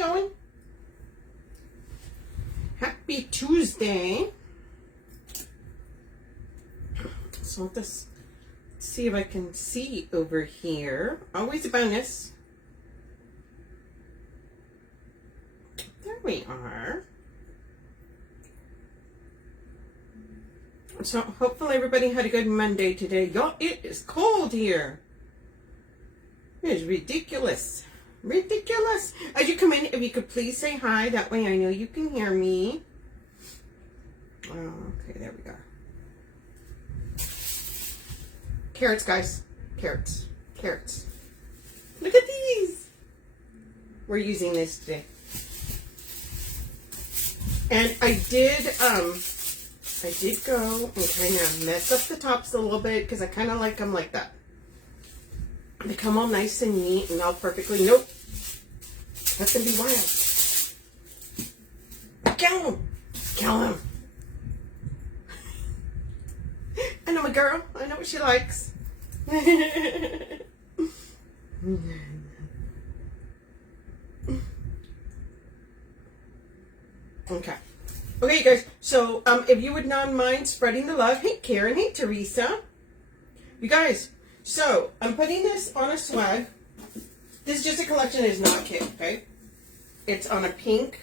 going? Happy Tuesday. So let's see if I can see over here. Always a bonus. There we are. So hopefully everybody had a good Monday today. Y'all, it is cold here. It is ridiculous. Ridiculous. As you come in, if you could please say hi. That way I know you can hear me. Oh, okay, there we go. Carrots, guys. Carrots. Carrots. Look at these. We're using this today. And I did go and kind of mess up the tops a little bit because I kind of like them like that. They come all nice and neat and all perfectly. Nope. Let them be wild. Kill them. Kill them. I know my girl. I know what she likes. Okay. Okay, you guys. So, if you would not mind spreading the love. Hey, Karen. Hey, Teresa. You guys. So, I'm putting this on a swag. This is just a collection. It's not kit, okay? It's on a pink.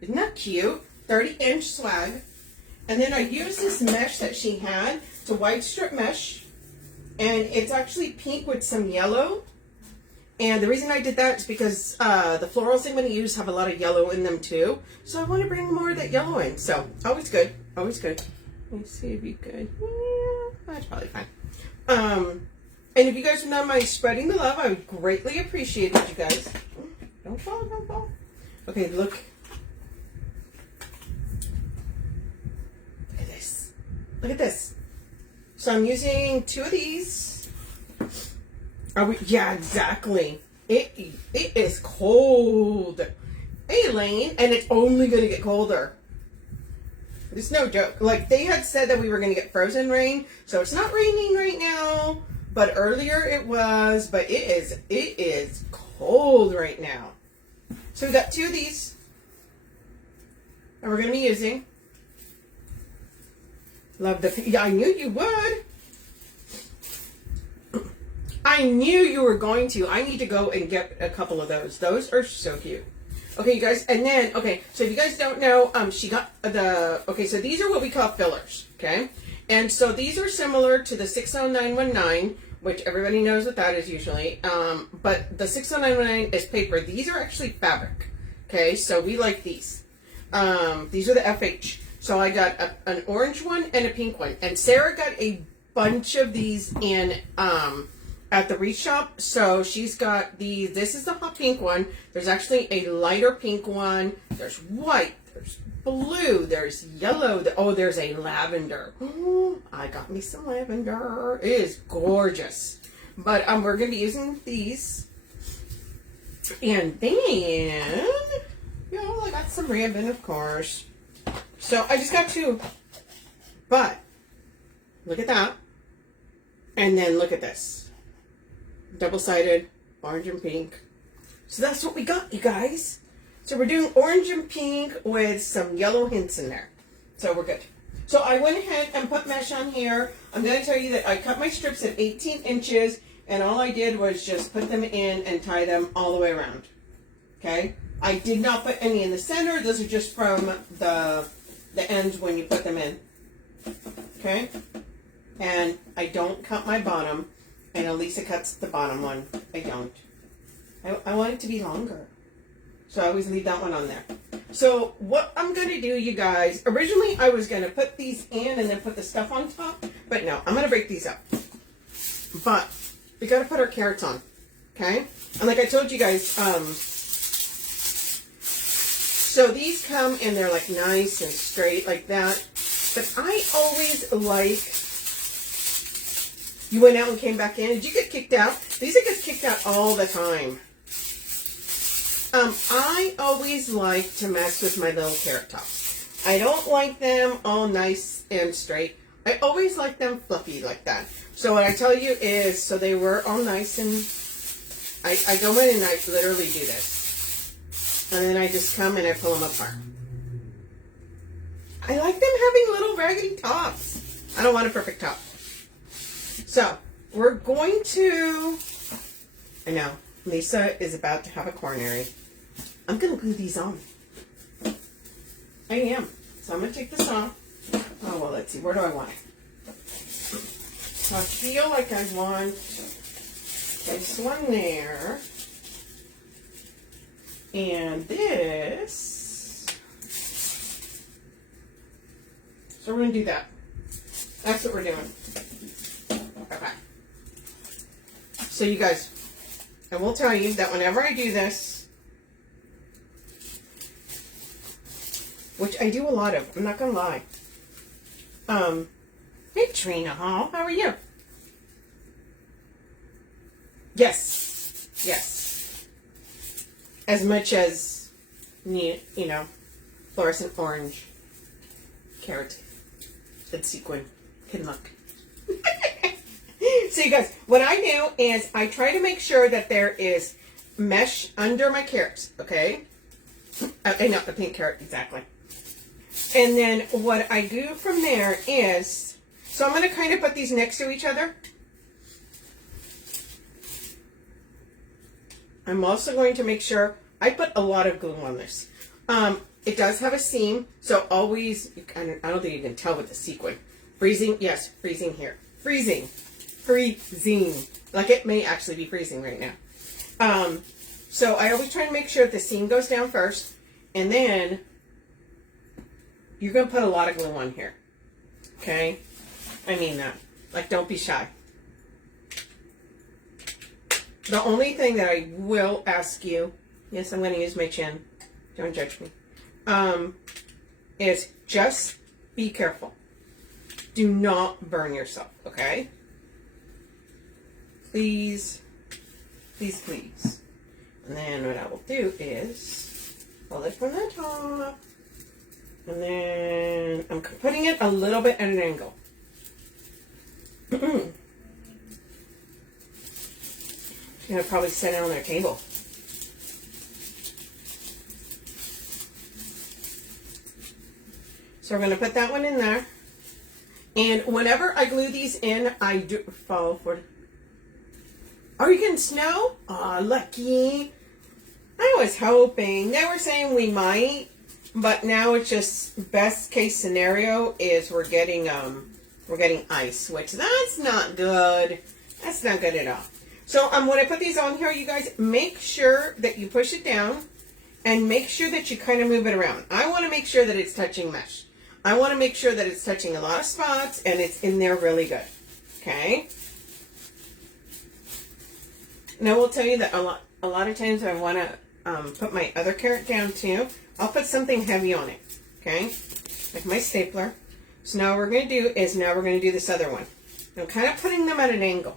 Isn't that cute? 30-inch swag. And then I used this mesh that she had. It's a white strip mesh. And it's actually pink with some yellow. And the reason I did that is because the florals I'm going to use have a lot of yellow in them too. So I want to bring more of that yellow in. So, always good. Always good. Let me see if you could. Yeah, that's probably fine. And if you guys would not mind spreading the love, I would greatly appreciate it, you guys. Don't fall, don't fall. Okay, look. Look at this. Look at this. So I'm using 2 of these. Are we? Yeah, exactly. It is cold. Hey, Elaine, and it's only going to get colder. It's no joke. Like, they had said that we were going to get frozen rain, so it's not raining right now. But earlier it was, but it is cold right now. So we got 2 of these that we're going to be using. Love the, yeah, I knew you would. I knew you were going to. I need to go and get a couple of those. Those are so cute. Okay, you guys, and then, okay, so if you guys don't know, she got okay, so these are what we call fillers, okay? And so these are similar to the 60919, which everybody knows what that is usually. But the 60919 is paper. These are actually fabric. Okay, so we like these. These are the FH. So I got an orange one and a pink one. And Sarah got a bunch of these in at the Reach Shop. So she's got these. This is the hot pink one. There's actually a lighter pink one. There's white. There's blue, there's yellow, oh, there's a lavender. Ooh, I got me some lavender. It is gorgeous. But we're going to be using these. And then, you know, I got some ribbon, of course. So I just got 2. But, look at that. And then look at this. Double-sided, orange and pink. So that's what we got, you guys. So we're doing orange and pink with some yellow hints in there. So we're good. So I went ahead and put mesh on here. I'm going to tell you that I cut my strips at 18 inches. And all I did was just put them in and tie them all the way around. Okay? I did not put any in the center. Those are just from the ends when you put them in. Okay? And I don't cut my bottom. And Elisa cuts the bottom one. I don't. I want it to be longer. So I always leave that one on there. So what I'm going to do, you guys, originally I was going to put these in and then put the stuff on top. But no, I'm going to break these up. But we got to put our carrots on. Okay? And like I told you guys, so these come and they're like nice and straight like that. But I always like, you went out and came back in. Did you get kicked out? These get kicked out all the time. I always like to mess with my little carrot tops. I don't like them all nice and straight. I always like them fluffy like that. So what I tell you is, so they were all nice and, I go in and I literally do this. And then I just come and I pull them apart. I like them having little raggedy tops. I don't want a perfect top. So, we're going to... I know, Lisa is about to have a coronary. I'm going to glue these on. I am. So I'm going to take this off. Oh, well, let's see. Where do I want it? So I feel like I want this one there. And this. So we're going to do that. That's what we're doing. Okay. So you guys, I will tell you that whenever I do this, which I do a lot of, I'm not going to lie. Hey Trina Hall, how are you? Yes. Yes. As much as, you know, fluorescent orange, carrot, and sequin can look. So you guys, what I do is I try to make sure that there is mesh under my carrots, okay? Not the pink carrot, exactly. And then what I do from there is, so I'm going to kind of put these next to each other. I'm also going to make sure, I put a lot of glue on this. It does have a seam, so always, I don't think you can tell with the sequin. Freezing, yes, freezing here. Freezing. Freezing. Like it may actually be freezing right now. So I always try to make sure that the seam goes down first, and then you're going to put a lot of glue on here. Okay? I mean that. Like, don't be shy. The only thing that I will ask you, yes, I'm going to use my chin. Don't judge me. Is just be careful. Do not burn yourself, okay? Please, please, please. And then what I will do is pull it from the top. And then I'm putting it a little bit at an angle. It's going to probably set it on their table. So we're going to put that one in there. And whenever I glue these in, I do fall for it. Are you getting snow? Aw, lucky. I was hoping. They were saying we might. But now it's just best case scenario is we're getting ice, which that's not good. That's not good at all. So when I put these on here, you guys, make sure that you push it down and make sure that you kind of move it around. I want to make sure that it's touching mesh. I want to make sure that it's touching a lot of spots and it's in there really good. Okay? And I will tell you that a lot of times I want to put my other carrot down too. I'll put something heavy on it, okay? Like my stapler. So now what we're going to do is now we're going to do this other one. I'm kind of putting them at an angle,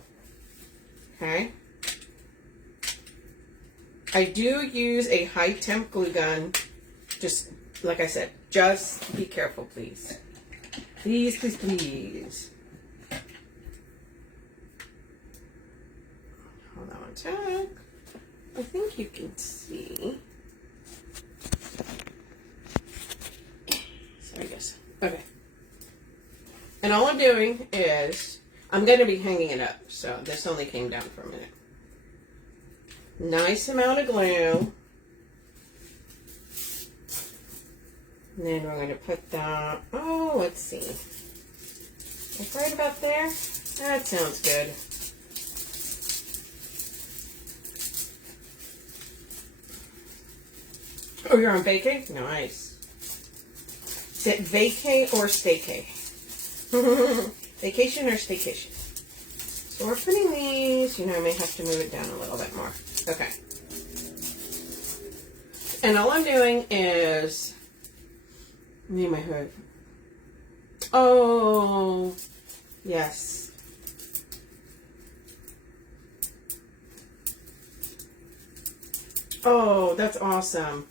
okay? I do use a high temp glue gun. Just, like I said, just be careful, please. Please, please, please. Hold on one sec. I think you can see. I guess. Okay. And all I'm doing is, I'm going to be hanging it up. So this only came down for a minute. Nice amount of glue. And then we're going to put that, oh, let's see. It's right about there. That sounds good. Oh, you're on vacay? Nice. Is it vacay or staycay? Vacation or staycation? So we're putting these, I may have to move it down a little bit more. Okay. And all I'm doing is, need my hood. Oh, yes. Oh, that's awesome.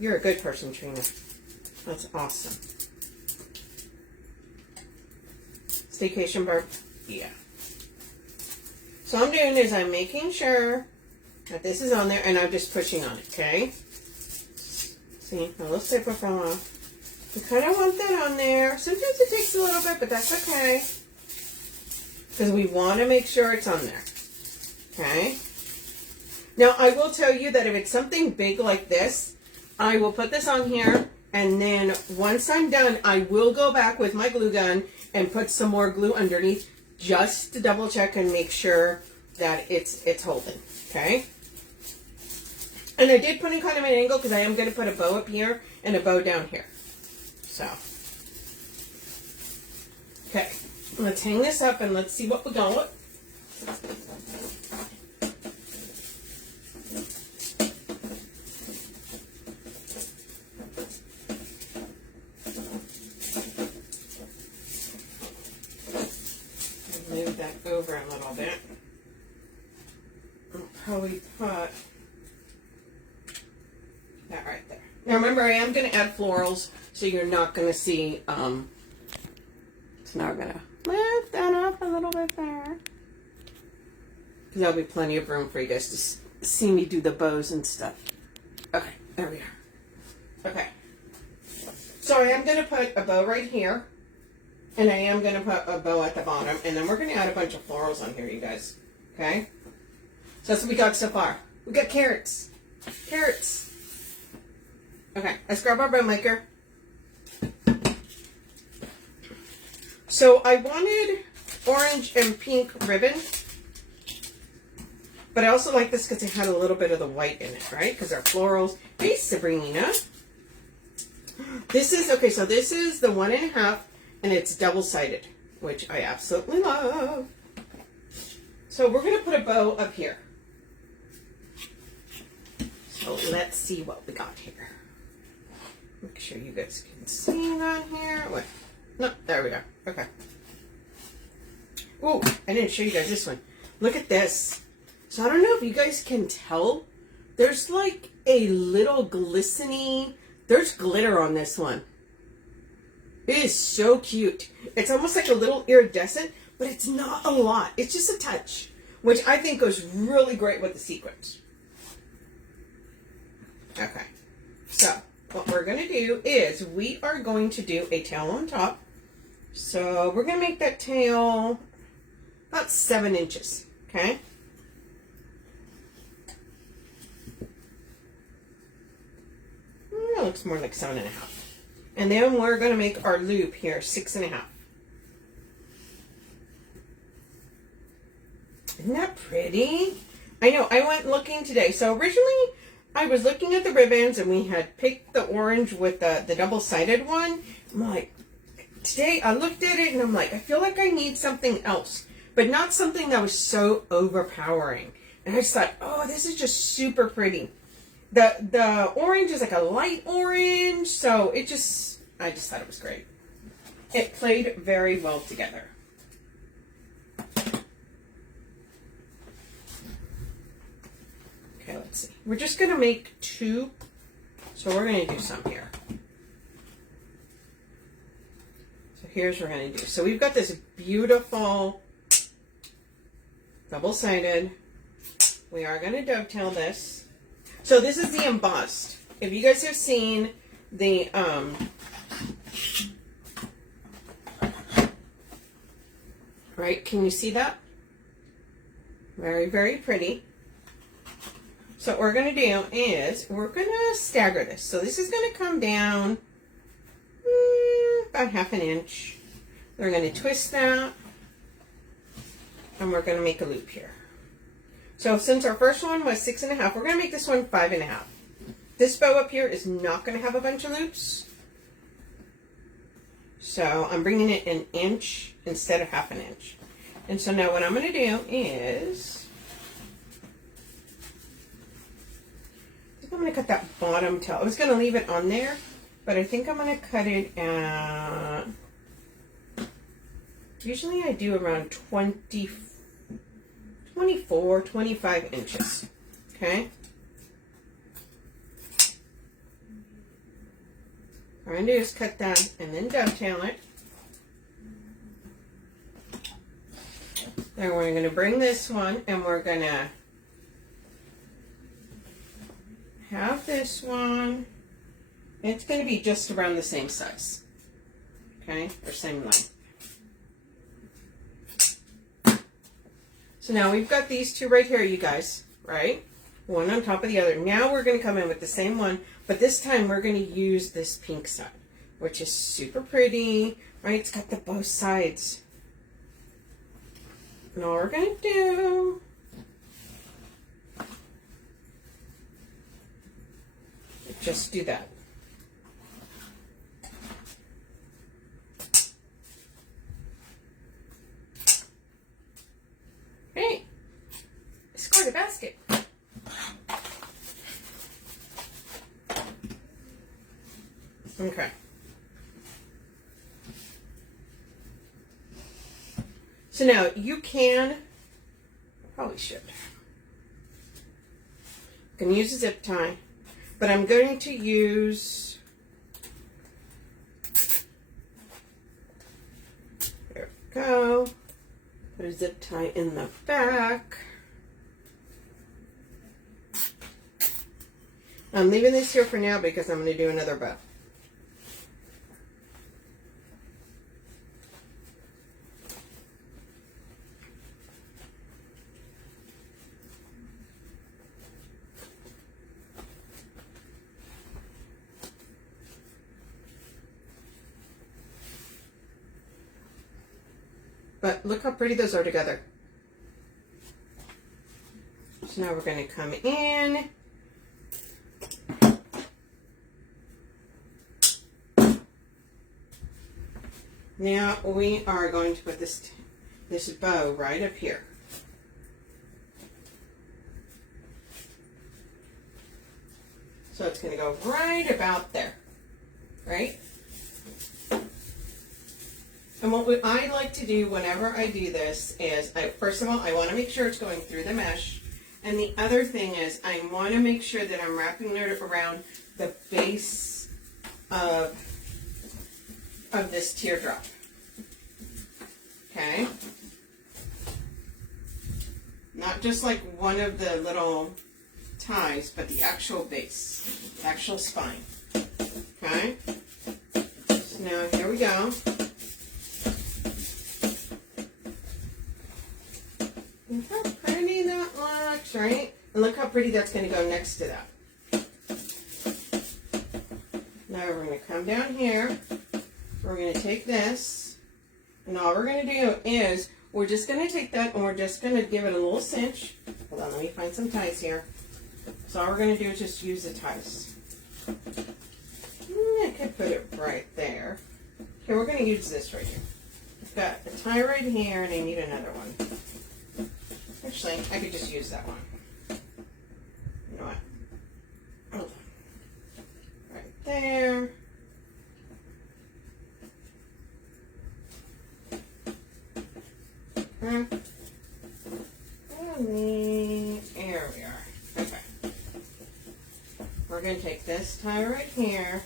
You're a good person, Trina. That's awesome. Staycation bar? Yeah. So I'm doing is I'm making sure Now this is on there, and I'm just pushing on it, okay? See, my little stapler fell off. We kind of want that on there. Sometimes it takes a little bit, but that's okay. Because we want to make sure it's on there. Okay? Now, I will tell you that if it's something big like this, I will put this on here, and then once I'm done, I will go back with my glue gun and put some more glue underneath just to double check and make sure that it's holding. Okay? And I did put in kind of an angle because I am going to put a bow up here and a bow down here. So, okay, let's hang this up and let's see what we got. Move that over a little bit. I'll probably put that right there. Now remember, I am going to add florals, so you're not going to see, it's not going to lift that up a little bit there. Because there'll be plenty of room for you guys to see me do the bows and stuff. Okay, there we are. Okay. So I am going to put a bow right here, and I am going to put a bow at the bottom, and then we're going to add a bunch of florals on here, you guys. Okay? So that's what we got so far. We got carrots. Carrots. Okay, let's grab our bow maker. So I wanted orange and pink ribbon, but I also like this because it had a little bit of the white in it, right? Because they're florals. Hey, Sabrina. This is, okay, so this is the 1.5, and it's double-sided, which I absolutely love. So we're going to put a bow up here. So let's see what we got here. Make sure you guys can see that here. Wait. No, there we go. Okay. Oh, I didn't show you guys this one. Look at this. So I don't know if you guys can tell. There's like a little glistening. There's glitter on this one. It is so cute. It's almost like a little iridescent, but it's not a lot. It's just a touch, which I think goes really great with the sequins. Okay. So what we're going to do is we are going to do a tail on top. So we're going to make that tail about 7 inches. Okay. It looks more like 7.5. And then we're going to make our loop here 6.5. Isn't that pretty? I know, I went looking today. So originally I was looking at the ribbons and we had picked the orange with the double-sided one. I'm like, today I looked at it and I'm like, I feel like I need something else, but not something that was so overpowering. And I just thought, oh, this is just super pretty. The orange is like a light orange, so I just thought it was great. It played very well together. Okay, let's see. We're just going to make 2, so we're going to do some here. So here's what we're going to do. So we've got this beautiful double-sided. We are going to dovetail this. So this is the embossed. If you guys have seen the right, can you see that? Very, very pretty. So what we're going to do is we're going to stagger this. So this is going to come down about 1/2 inch. We're going to twist that, and we're going to make a loop here. So since our first one was 6.5, we're going to make this one 5.5. This bow up here is not going to have a bunch of loops. So I'm bringing it 1 inch instead of 1/2 inch. And so now what I'm going to do is, I think I'm going to cut that bottom tail. I was going to leave it on there, but I think I'm going to cut it at, usually I do around 24, 25 inches. Okay. What I'm going to do is cut that and then dovetail it. Then we're going to bring this one and we're going to this one. It's going to be just around the same size. Okay, or same length. So now we've got these two right here, you guys, right? One on top of the other. Now we're going to come in with the same one, but this time we're going to use this pink side, which is super pretty, right? It's got the both sides. And all we're going to do is just do that. Okay, score the basket. Okay. So now you can, I probably should. You can use a zip tie, but I'm going to use, there we go. Put a zip tie in the back. I'm leaving this here for now because I'm going to do another bow. But look how pretty those are together. So now we're going to come in. Now we are going to put this bow right up here. So it's going to go right about there, right? And what I like to do whenever I do this is, first of all, I want to make sure it's going through the mesh. And the other thing is, I want to make sure that I'm wrapping it around the base of this teardrop. Okay? Not just like one of the little ties, but the actual base, the actual spine. Okay? So now here we go. Look how pretty that looks, right? And look how pretty that's going to go next to that. Now we're going to come down here. We're going to take this. And all we're going to do is, we're just going to take that and we're just going to give it a little cinch. Hold on, let me find some ties here. So all we're going to do is just use the ties. I could put it right there. Okay, we're going to use this right here. I've got a tie right here and I need another one. Actually, I could just use that one. You know what? Hold on. Right there. There we are. Okay. We're going to take this tie right here.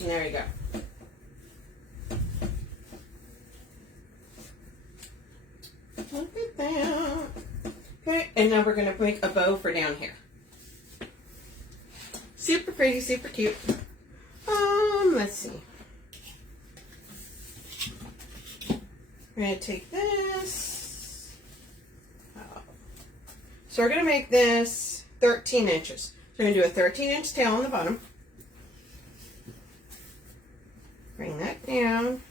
There you go. Look at that. Okay, and now we're going to make a bow for down here. Super pretty, super cute. Let's see. We're going to take this. So we're going to make this 13 inches. So we're going to do a 13-inch tail on the bottom. Bring that down.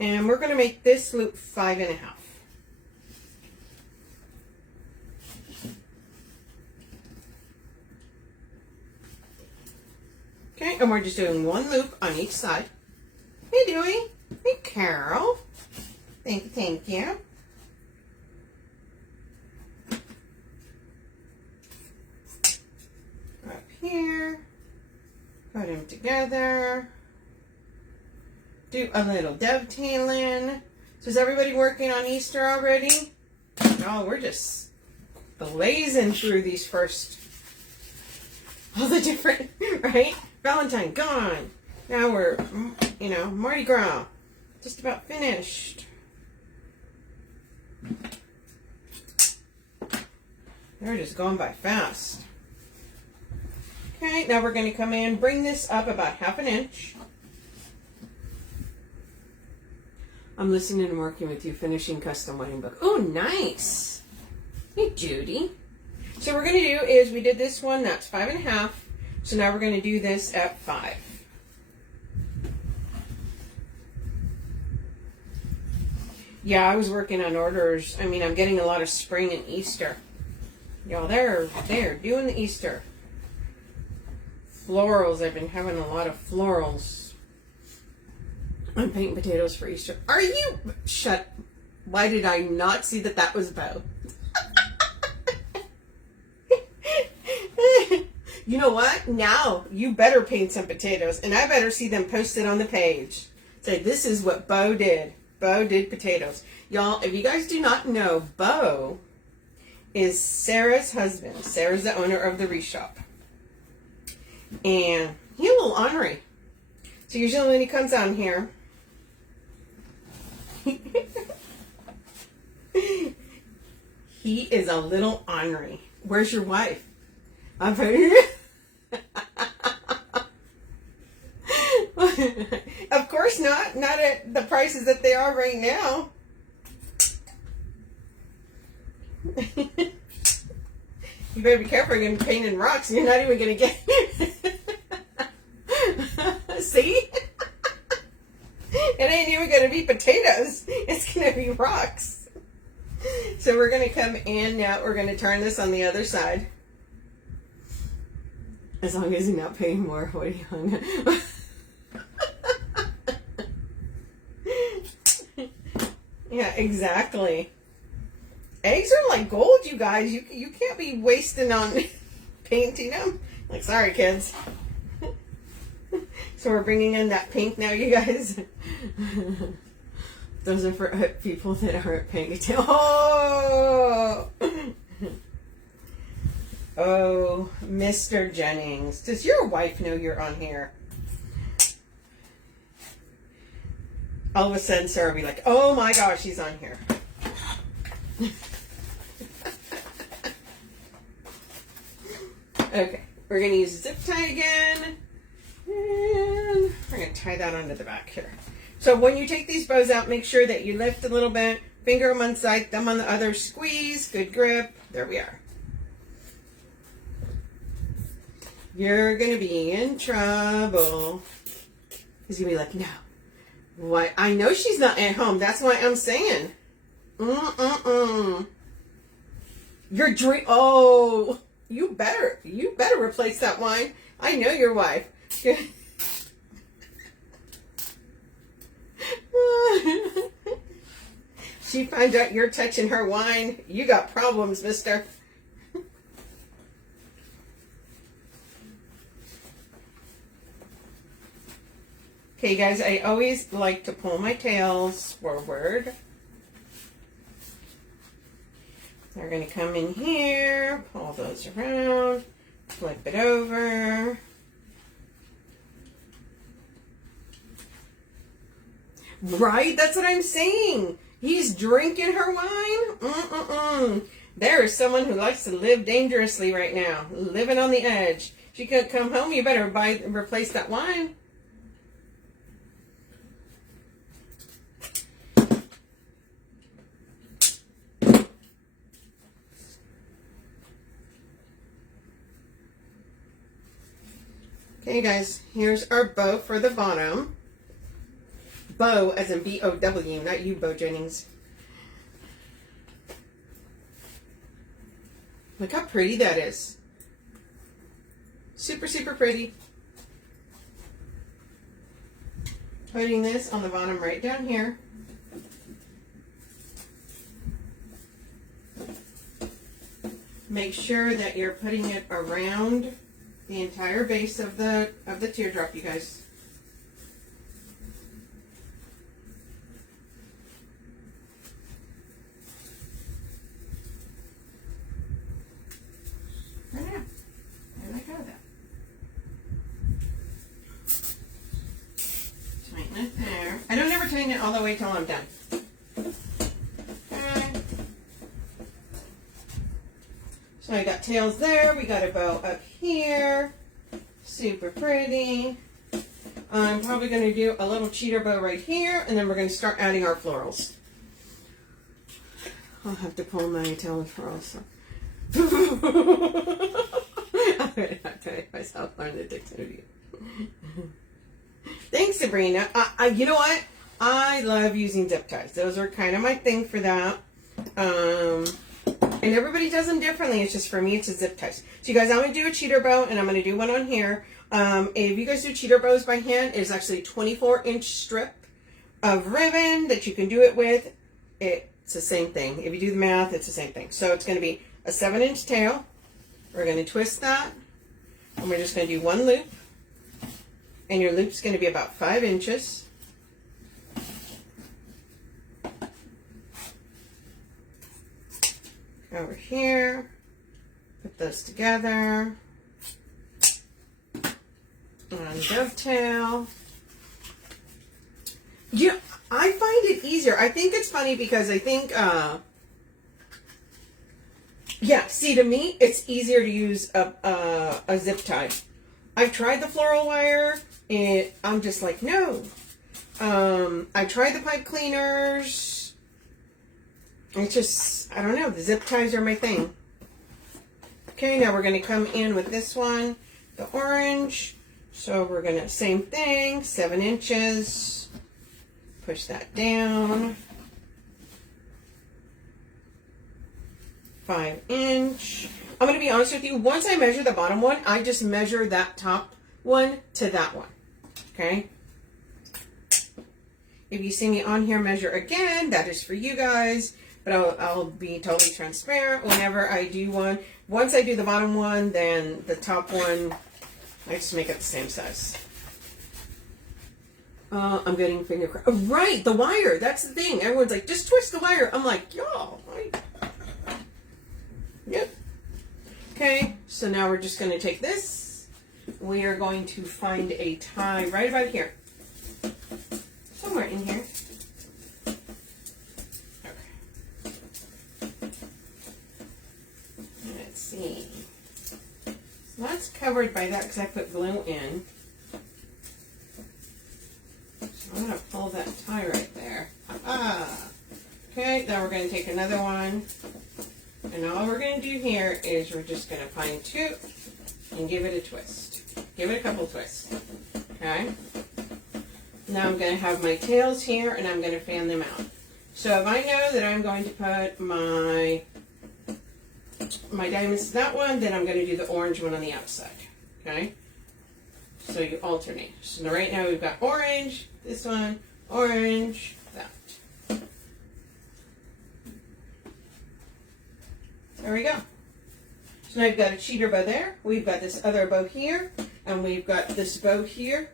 And we're going to make this loop 5 1/2. Okay, and we're just doing one loop on each side. Hey, Dewey. Hey, Carol. Thank you, thank you. Up here. Put them together. Do a little dovetailing. So is everybody working on Easter already? No, we're just blazing through these first, all the different, right? Valentine, gone. Now we're, Mardi Gras. Just about finished. They're just going by fast. Okay, now we're going to come in, bring this up about 1/2 inch. I'm listening and working with you, finishing custom wedding book. Oh, nice. Hey, Judy. So what we're going to do is, we did this one, that's 5.5. So now we're going to do this at 5. Yeah, I was working on orders. I mean, I'm getting a lot of spring and Easter. Y'all, they're doing the Easter. Florals, I've been having a lot of florals. I'm painting potatoes for Easter. Are you? Shut. Why did I not see that that was Bo? You know what? Now you better paint some potatoes, and I better see them posted on the page. Say, this is what Bo did. Bo did potatoes. Y'all, if you guys do not know, Bo is Sarah's husband. Sarah's the owner of the Reshop. And he's a little ornery. So usually when he comes on here, he is a little ornery. Where's your wife? I'm pretty. Of course not. Not at the prices that they are right now. You better be careful. You're going to be painting rocks and you're not even going to get... See? It ain't even going to be potatoes. It's going to be rocks. So we're going to come in now. We're going to turn this on the other side. As long as you're not paying more. What are you hung? Yeah, exactly. Eggs are like gold, you guys. You can't be wasting on painting them. Like, sorry, kids. So we're bringing in that pink now, you guys. Those are for people that aren't paying attention. Oh! Oh, Mr. Jennings. Does your wife know you're on here? All of a sudden, Sarah will be like, oh my gosh, she's on here. Okay, we're going to use a zip tie again. And we're going to tie that onto the back here. So when you take these bows out, make sure that you lift a little bit. Finger on one side, thumb on the other. Squeeze, good grip. There we are. You're going to be in trouble. He's going to be like, no. What? I know she's not at home. That's why I'm saying. Your drink. Oh, you better replace that wine. I know your wife. She finds out you're touching her wine. You got problems, mister. Okay, guys, I always like to pull my tails forward. We're going to come in here, pull those around, flip it over. Right? That's what I'm saying. He's drinking her wine? There is someone who likes to live dangerously right now, living on the edge. She could come home, you better replace that wine. Okay, guys, here's our bow for the bottom. Bow as in B-O-W, not you, Bo Jennings. Look how pretty that is. Super, super pretty. Putting this on the bottom right down here. Make sure that you're putting it around the entire base of the teardrop, you guys. Right now. There we go. That. Tighten it there. I don't ever tighten it all the way till I'm done. Okay. So I got tails there. We got a bow up here. Super pretty. I'm probably going to do a little cheater bow right here, and then we're going to start adding our florals. I'll have to pull my tail also. I'm going to have to make myself learn the dictionary. Thanks, Sabrina. You know what? I love using zip ties. Those are kind of my thing for that. And everybody does them differently. It's just for me, it's a zip ties. So you guys, I'm going to do a cheater bow, and I'm going to do one on here. If you guys do cheater bows by hand, it's actually a 24-inch strip of ribbon that you can do it with. It's the same thing. If you do the math, it's the same thing. So it's going to be a 7-inch tail. We're going to twist that, and we're just going to do one loop. And your loop's going to be about 5 inches. Over here, put those together, and dovetail. Yeah, I find it easier. I think it's funny because I think, yeah, see, to me, it's easier to use a zip tie. I've tried the floral wire, and I'm just like, no. I tried the pipe cleaners. It's just, I don't know, the zip ties are my thing. Okay, now we're going to come in with this one, the orange. So we're going to, same thing, 7 inches. Push that down. 5 inch. I'm going to be honest with you, once I measure the bottom one, I just measure that top one to that one. Okay? If you see me on here measure again, that is for you guys. But I'll be totally transparent whenever I do one. Once I do the bottom one, then the top one, I just make it the same size. I'm getting finger cramp. Oh, right, the wire. That's the thing. Everyone's like, just twist the wire. I'm like, y'all. Yep. Okay, so now we're just going to take this. We are going to find a tie right about here. Somewhere in here. See. So that's covered by that because I put glue in. So I'm going to pull that tie right there. Okay, now we're going to take another one. And all we're going to do here is we're just going to fine tooth and give it a twist. Give it a couple twists. Okay. Now I'm going to have my tails here and I'm going to fan them out. So if I know that I'm going to put my diamonds to that one, then I'm going to do the orange one on the outside. Okay? So you alternate. So right now we've got orange, this one, orange, that. There we go. So now we've got a cheater bow there. We've got this other bow here. And we've got this bow here.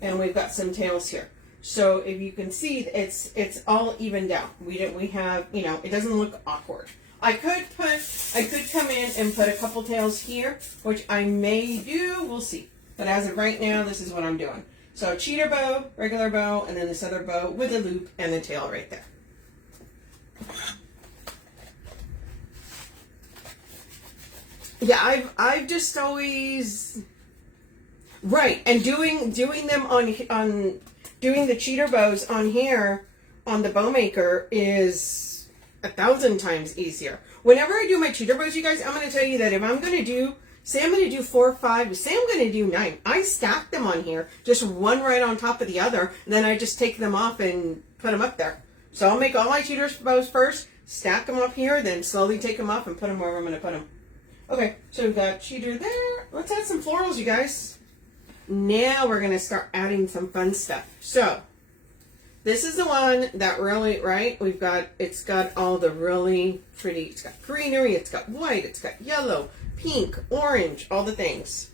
And we've got some tails here. So if you can see, it's all evened out. We have, you know, it doesn't look awkward. I could come in and put a couple tails here, which I may do. We'll see. But as of right now, this is what I'm doing. So cheater bow, regular bow, and then this other bow with a loop and the tail right there. Yeah, I've just always right, and doing them on doing the cheater bows on here on the bow maker is 1,000 times easier. Whenever I do my cheater bows, you guys, I'm going to tell you that if I'm going to do, say I'm going to do 4 or 5, say I'm going to do 9, I stack them on here, just one right on top of the other, and then I just take them off and put them up there. So I'll make all my cheater bows first, stack them up here, then slowly take them off and put them wherever I'm going to put them. Okay, so we've got cheater there. Let's add some florals, you guys. Now we're going to start adding some fun stuff. So this is the one that really, right, it's got all the really pretty, it's got greenery, it's got white, it's got yellow, pink, orange, all the things.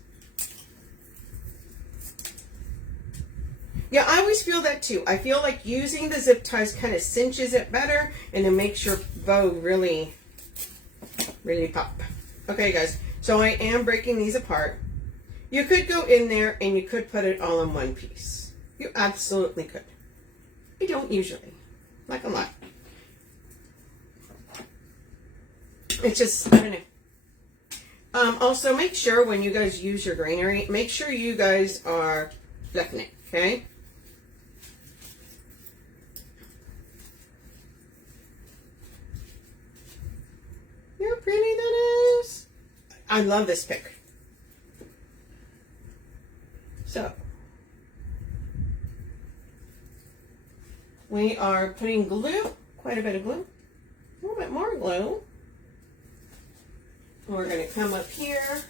Yeah, I always feel that too. I feel like using the zip ties kind of cinches it better and it makes your bow really, really pop. Okay, guys, so I am breaking these apart. You could go in there and you could put it all in one piece. You absolutely could. I don't usually. Not gonna lie. It's just, I don't know. Also, make sure when you guys use your greenery, make sure you guys are fluffing it, okay? See how pretty that is? I love this pick. So, we are putting glue, quite a bit of glue, a little bit more glue. And we're going to come up here.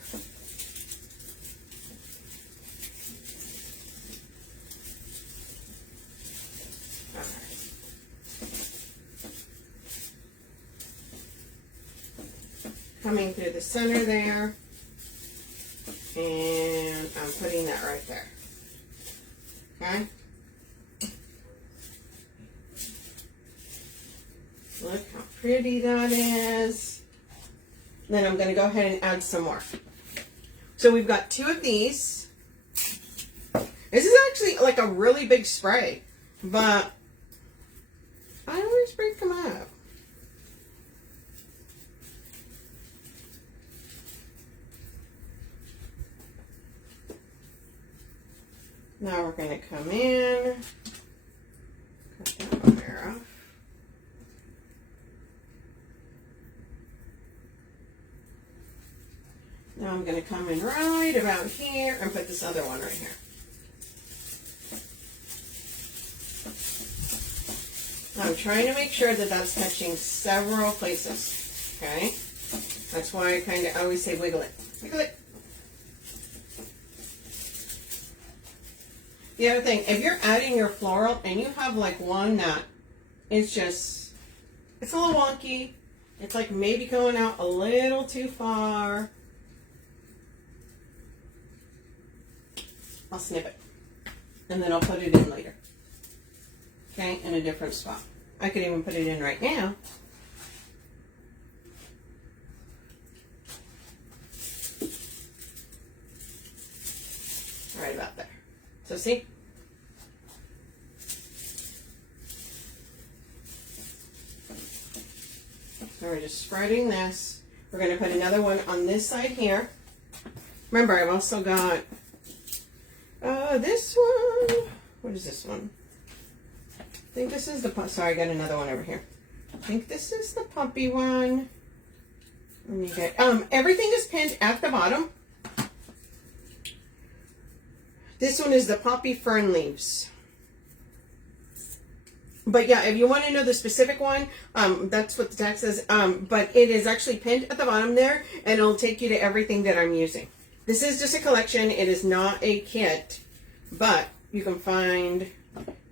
Coming through the center there. And I'm putting that right there. Okay? Look how pretty that is. Then I'm going to go ahead and add some more. So we've got 2 of these. This is actually like a really big spray, but I always break them up. Now we're going to come in, cut that wire off. Now I'm going to come in right about here and put this other one right here. I'm trying to make sure that that's touching several places, okay? That's why I kind of always say wiggle it. Wiggle it. The other thing, if you're adding your floral and you have like one that it's just, it's a little wonky, it's like maybe going out a little too far, I'll snip it and then I'll put it in later, okay, in a different spot. I could even put it in right now. Right about there. So see? So we're just spreading this. We're going to put another one on this side here. Remember, I've also got this one. What is this one? I think this is the, sorry, I got another one over here. I think this is the puppy one. Let me get, everything is pinned at the bottom. This one is the poppy fern leaves. But yeah, if you want to know the specific one, that's what the tag says. But it is actually pinned at the bottom there, and it'll take you to everything that I'm using. This is just a collection. It is not a kit, but you can find,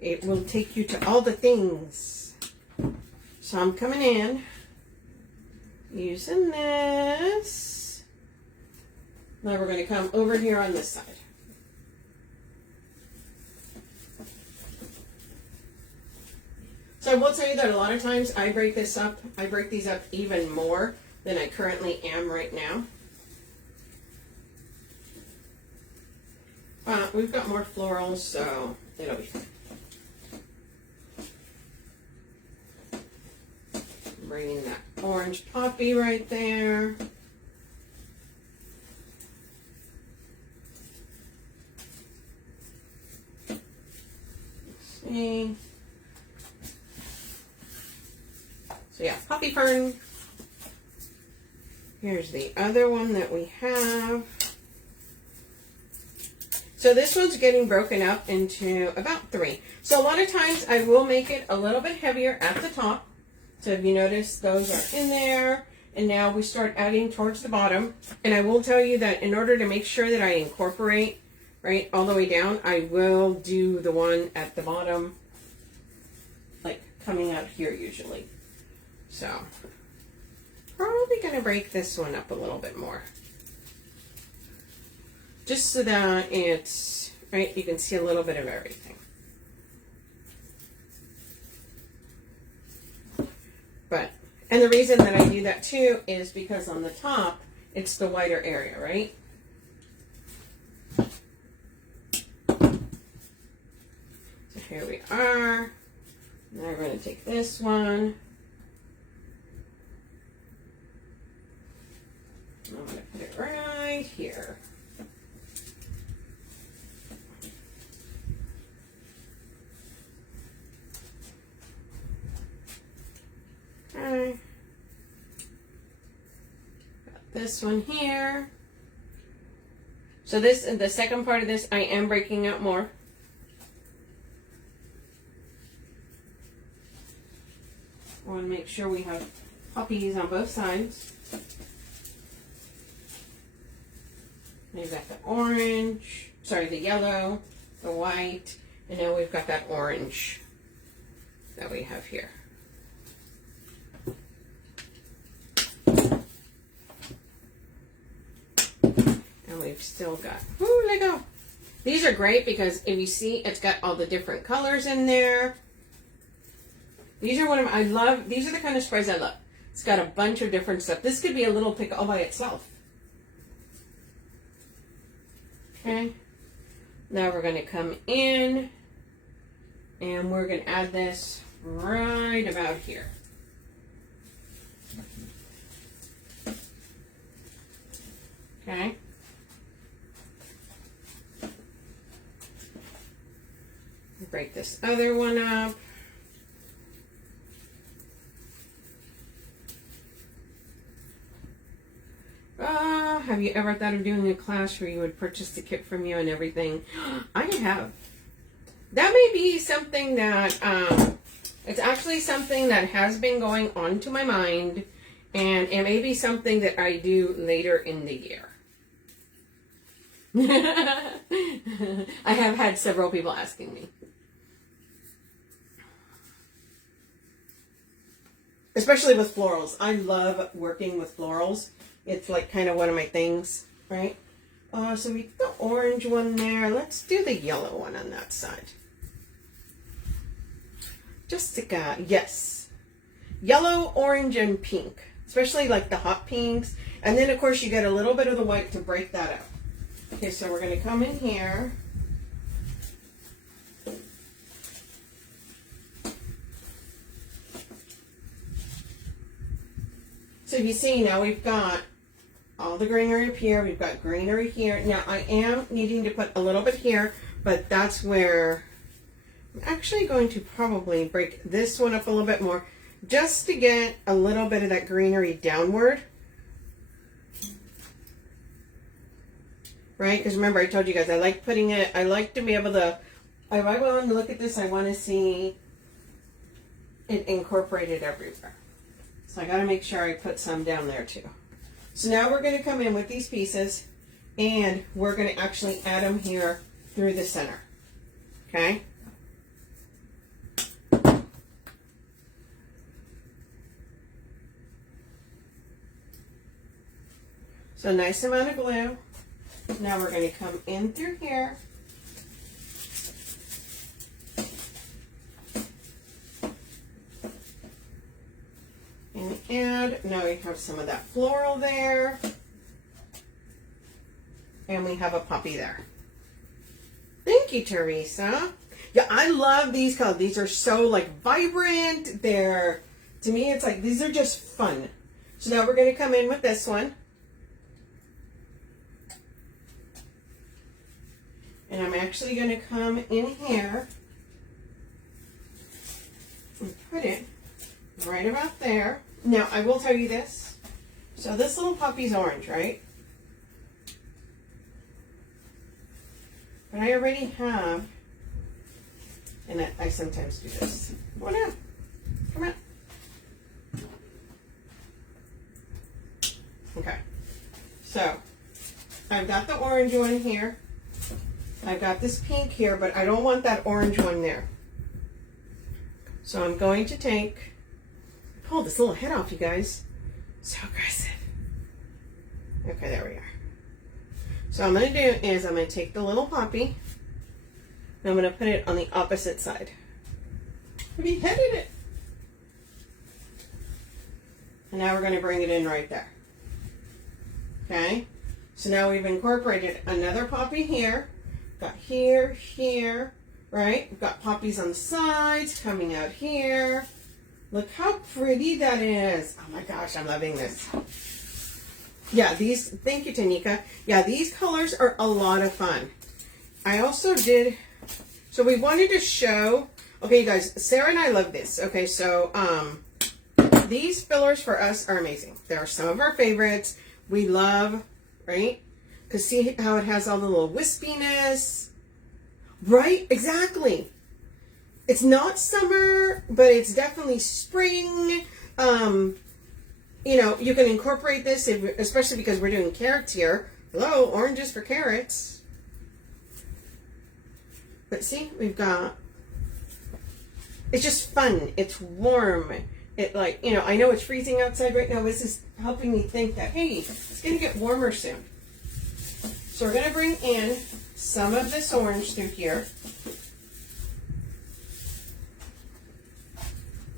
it will take you to all the things. So I'm coming in, using this. Now we're going to come over here on this side. So I will tell you that a lot of times I break this up. I break these up even more than I currently am right now. We've got more florals, so it'll be fine. Bringing that orange poppy right there. Let's see. So yeah, poppy fern. Here's the other one that we have. So this one's getting broken up into about 3. So a lot of times I will make it a little bit heavier at the top. So if you notice, those are in there. And now we start adding towards the bottom. And I will tell you that in order to make sure that I incorporate right all the way down, I will do the one at the bottom, like coming out here usually. So, probably going to break this one up a little bit more. Just so that it's, right, you can see a little bit of everything. But, and the reason that I do that too is because on the top, it's the wider area, right? So here we are. we're going to take this one. I'm going to put it right here. Okay. Got this one here. So this, the second part of this, I am breaking out more. I want to make sure we have puppies on both sides. We've got the orange, sorry, the yellow, the white, and now we've got that orange that we have here. And we've still got, ooh, let go. These are great because if you see, it's got all the different colors in there. These are one of I love, these are the kind of sprays I love. It's got a bunch of different stuff. This could be a little pick all by itself. Okay. Now we're going to come in and we're going to add this right about here. Okay. Break this other one up. Have you ever thought of doing a class where you would purchase the kit from you and everything? I have. That may be something that, it's actually something that has been going on to my mind, and it may be something that I do later in the year. I have had several people asking me. Especially with florals. I love working with florals. It's like kind of one of my things, right? So we got the orange one there. Let's do the yellow one on that side. Jessica, yes. Yellow, orange, and pink. Especially like the hot pinks. And then of course you get a little bit of the white to break that up. Okay, so we're going to come in here. So you see now we've got all the greenery up here. We've got greenery here. Now I am needing to put a little bit here, but that's where I'm actually going to probably break this one up a little bit more just to get a little bit of that greenery downward. Right? Because remember I told you guys I like putting it, I like to be able to, if I want to look at this, I want to see it incorporated everywhere. So I got to make sure I put some down there too. So now we're going to come in with these pieces and we're going to actually add them here through the center. Okay? So nice amount of glue. Now we're going to come in through here. And add, now we have some of that floral there. And we have a puppy there. Thank you, Teresa. Yeah, I love these colors. These are so like vibrant. They're, to me, it's like, these are just fun. So now we're going to come in with this one. And I'm actually going to come in here and put it right about there. Now, I will tell you this. So this little puppy's orange, right? But I already have, and I sometimes do this. Come on out. Come on. Okay. So, I've got the orange one here. I've got this pink here, but I don't want that orange one there. So I'm going to take, pull this little head off, you guys. So aggressive. Okay, there we are. So what I'm going to do is I'm going to take the little poppy and I'm going to put it on the opposite side. We headed it. And now we're going to bring it in right there. Okay. So now we've incorporated another poppy here. Got here, here, right? We've got poppies on the sides coming out here. Look how pretty that is. Oh my gosh, I'm loving this. Yeah, these, thank you, Tanika. Yeah, these colors are a lot of fun. I also did, so we wanted to show, okay, you guys, Sarah and I love this. Okay, so these fillers for us are amazing. They're some of our favorites. We love, right? Because see how it has all the little wispiness. Right? Exactly. It's not summer, but it's definitely spring. You know, you can incorporate this, especially because we're doing carrots here. Hello, oranges for carrots. But see, we've got, it's just fun. It's warm. It like, you know, I know it's freezing outside right now. This is helping me think that, hey, it's going to get warmer soon. So we're going to bring in some of this orange through here.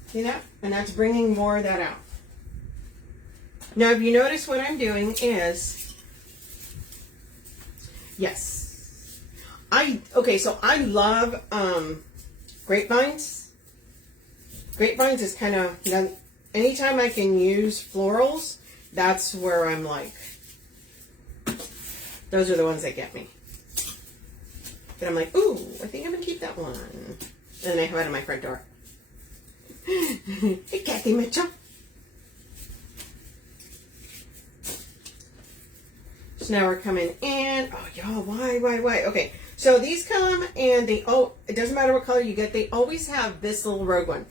See that? And that's bringing more of that out. Now, if you notice what I'm doing is, yes, okay, so I love grapevines. Grapevines is kind of, anytime I can use florals, that's where I'm like, those are the ones that get me. But I'm like, ooh, I think I'm going to keep that one. And then I have it on my front door. Hey, Kathy Mitchell. So now we're coming in. Oh, y'all, why? Okay, so these come and they, oh, it doesn't matter what color you get. They always have this little rogue one.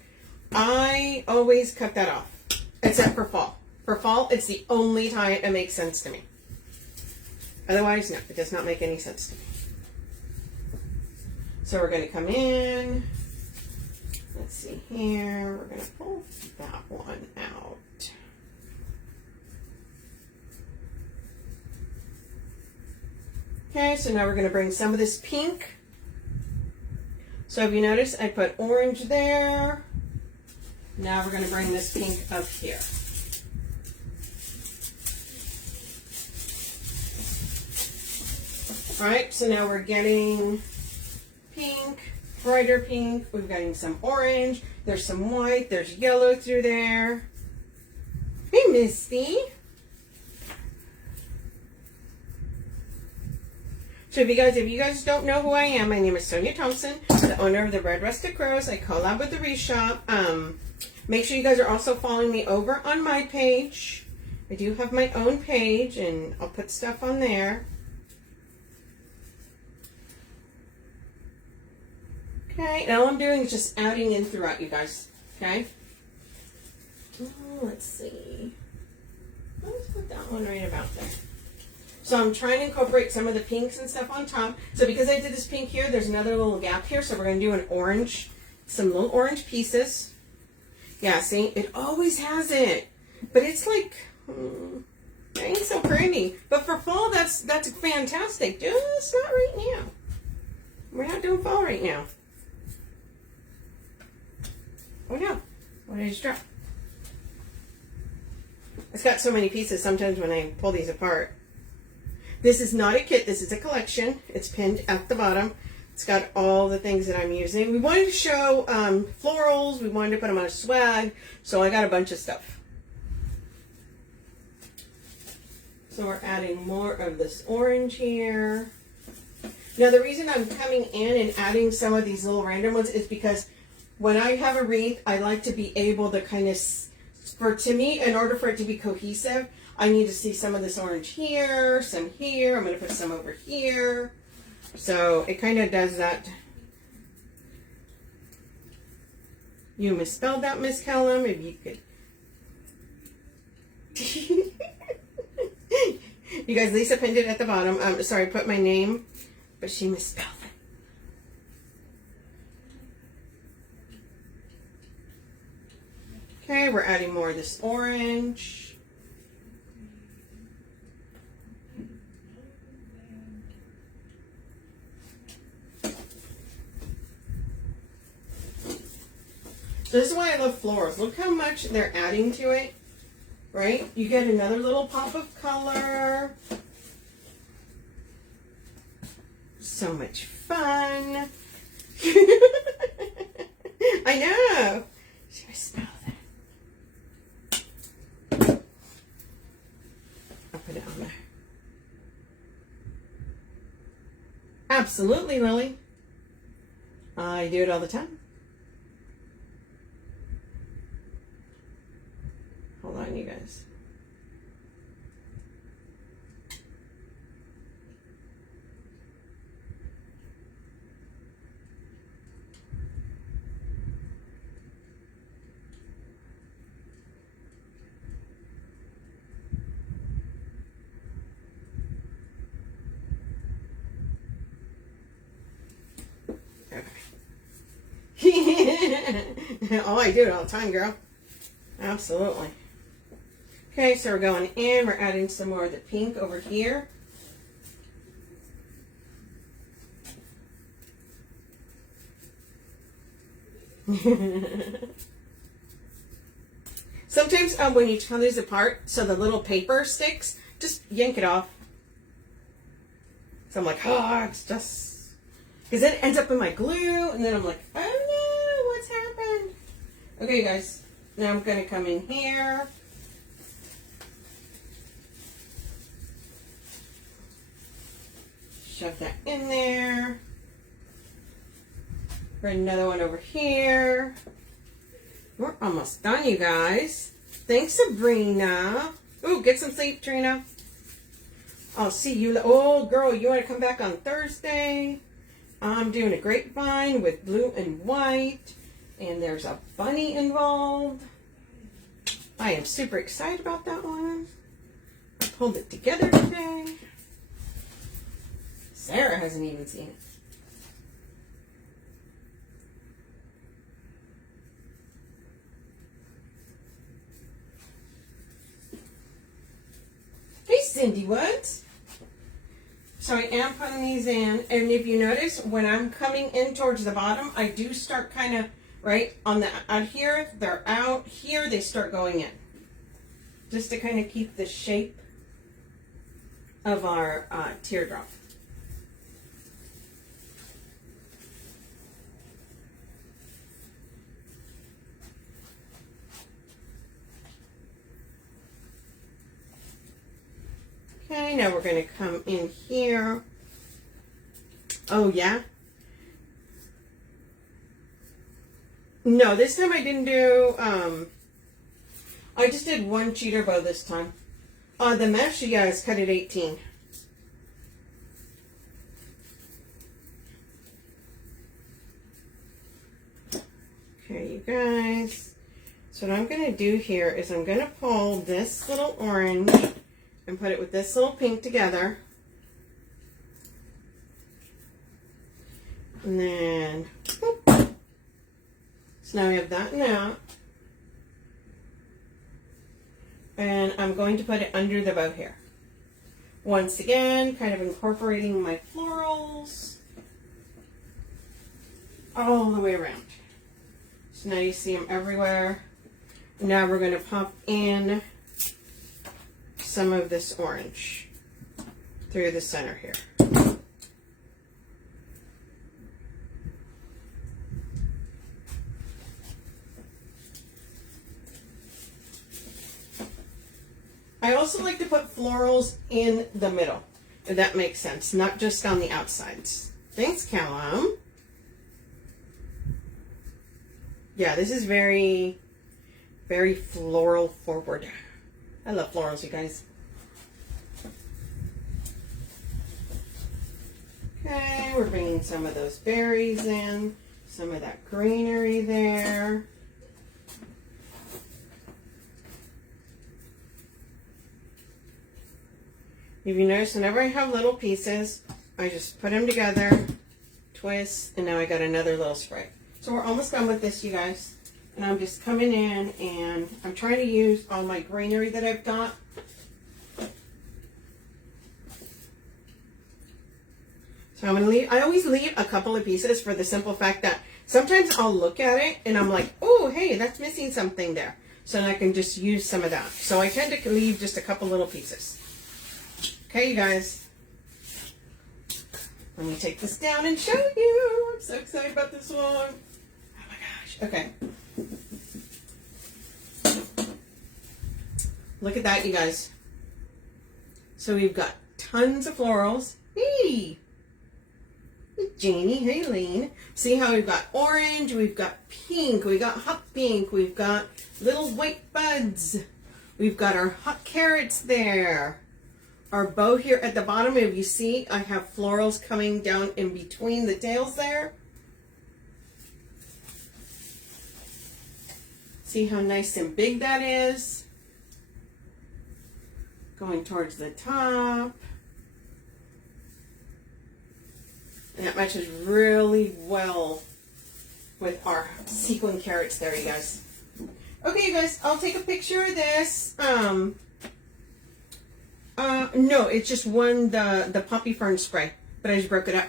I always cut that off, except for fall. For fall, it's the only time it makes sense to me. Otherwise, no, it does not make any sense to me. So we're going to come in. Let's see here. We're going to pull that one out. Okay, so now we're going to bring some of this pink. So if you notice, I put orange there. Now we're going to bring this pink up here. All right, so now we're getting pink, brighter pink. We're getting some orange. There's some white. There's yellow through there. Hey, Misty. So if you guys don't know who I am, my name is Sonia Thompson, the owner of the Red Rustic Rose. I collab with the Reshop. Make sure you guys are also following me over on my page. I do have my own page, and I'll put stuff on there. Okay, and all I'm doing is just adding in throughout, you guys. Okay? Oh, let's see. Let's put that one right about there. So I'm trying to incorporate some of the pinks and stuff on top. So because I did this pink here, there's another little gap here. So we're going to do an orange, some little orange pieces. Yeah, see, it always has it. But it's like, it ain't so pretty. But for fall, that's fantastic. Just not right now. We're not doing fall right now. Oh no, what did I just drop? It's got so many pieces sometimes when I pull these apart. This is not a kit, this is a collection. It's pinned at the bottom. It's got all the things that I'm using. We wanted to show florals, we wanted to put them on a swag, so I got a bunch of stuff. So we're adding more of this orange here. Now the reason I'm coming in and adding some of these little random ones is because when I have a wreath, I like to be able to kind of, to me, in order for it to be cohesive, I need to see some of this orange here, some here. I'm going to put some over here. So it kind of does that. You misspelled that, Miss Callum. If you could. You guys, Lisa pinned it at the bottom. Sorry, I put my name, but she misspelled it. Okay, we're adding more of this orange. So this is why I love florals. Look how much they're adding to it, right? You get another little pop of color. So much fun. I know. Should I smell that? I'll put it on there. Absolutely, Lily. I do it all the time. Hold on, you guys. Oh, I do it all the time, girl. Absolutely. Okay, so we're going in. We're adding some more of the pink over here. Sometimes when you cut these apart, so the little paper sticks, just yank it off. So I'm like, oh, it's just... Because then it ends up in my glue, and then I'm like, oh no, what's happened? Okay, you guys, now I'm going to come in here. Shove that in there. Put another one over here. We're almost done, you guys. Thanks, Sabrina. Ooh, get some sleep, Trina. I'll see you. Oh, girl, you want to come back on Thursday? I'm doing a grapevine with blue and white. And there's a bunny involved. I am super excited about that one. I pulled it together today. Sarah hasn't even seen it. Hey, Cindy Woods. So I am putting these in, and if you notice, when I'm coming in towards the bottom, I do start kind of right on the out here. They're out here. They start going in, just to kind of keep the shape of our teardrop. Okay, now we're going to come in here. Oh, yeah? No, this time I didn't do, I just did one cheater bow this time. The mesh, you guys, cut at 18. Okay, you guys. So what I'm going to do here is I'm going to pull this little orange and put it with this little pink together. And then, whoop. So now we have that and that. And I'm going to put it under the bow here. Once again, kind of incorporating my florals all the way around. So now you see them everywhere. Now we're going to pop in some of this orange through the center here. I also like to put florals in the middle, if that makes sense, not just on the outsides. Thanks, Callum. Yeah, this is very, very floral forward. I love florals, you guys. Okay, we're bringing some of those berries in, some of that greenery there. If you notice, whenever I have little pieces, I just put them together, twist, and now I got another little spray. So we're almost done with this, you guys. And I'm just coming in and I'm trying to use all my greenery that I've got. So I'm going to leave, I always leave a couple of pieces for the simple fact that sometimes I'll look at it and I'm like, oh, hey, that's missing something there. So then I can just use some of that. So I tend to leave just a couple little pieces. Okay, you guys. Let me take this down and show you. I'm so excited about this one. Oh my gosh. Okay. Look at that, you guys. So we've got tons of florals. Hey! Janie, hey Lane. See how we've got orange, we've got pink, we've got hot pink, we've got little white buds. We've got our hot carrots there. Our bow here at the bottom, if you see, I have florals coming down in between the tails there. See how nice and big that is? Going towards the top. And that matches really well with our sequin carrots there, you guys. Okay, you guys, I'll take a picture of this. No, it's just the poppy fern spray, but I just broke it up.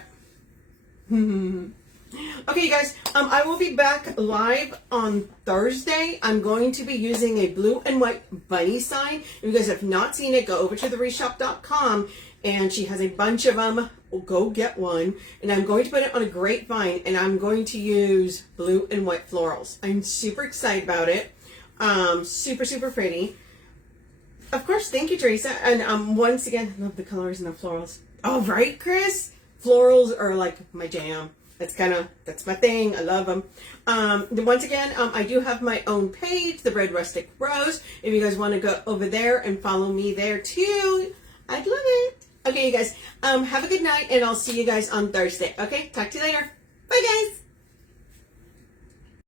Okay, you guys, I will be back live on Thursday. I'm going to be using a blue and white bunny sign. If you guys have not seen it, go over to thereshop.com, and she has a bunch of them. Go get one. And I'm going to put it on a grapevine, and I'm going to use blue and white florals. I'm super excited about it. Super, super pretty. Of course, thank you, Teresa. And once again, I love the colors and the florals. Oh, right, Chris? Florals are like my jam. That's my thing. I love them. Once again, I do have my own page, The Red Rustic Rose. If you guys want to go over there and follow me there too, I'd love it. Okay, you guys, have a good night, and I'll see you guys on Thursday. Okay, talk to you later. Bye, guys.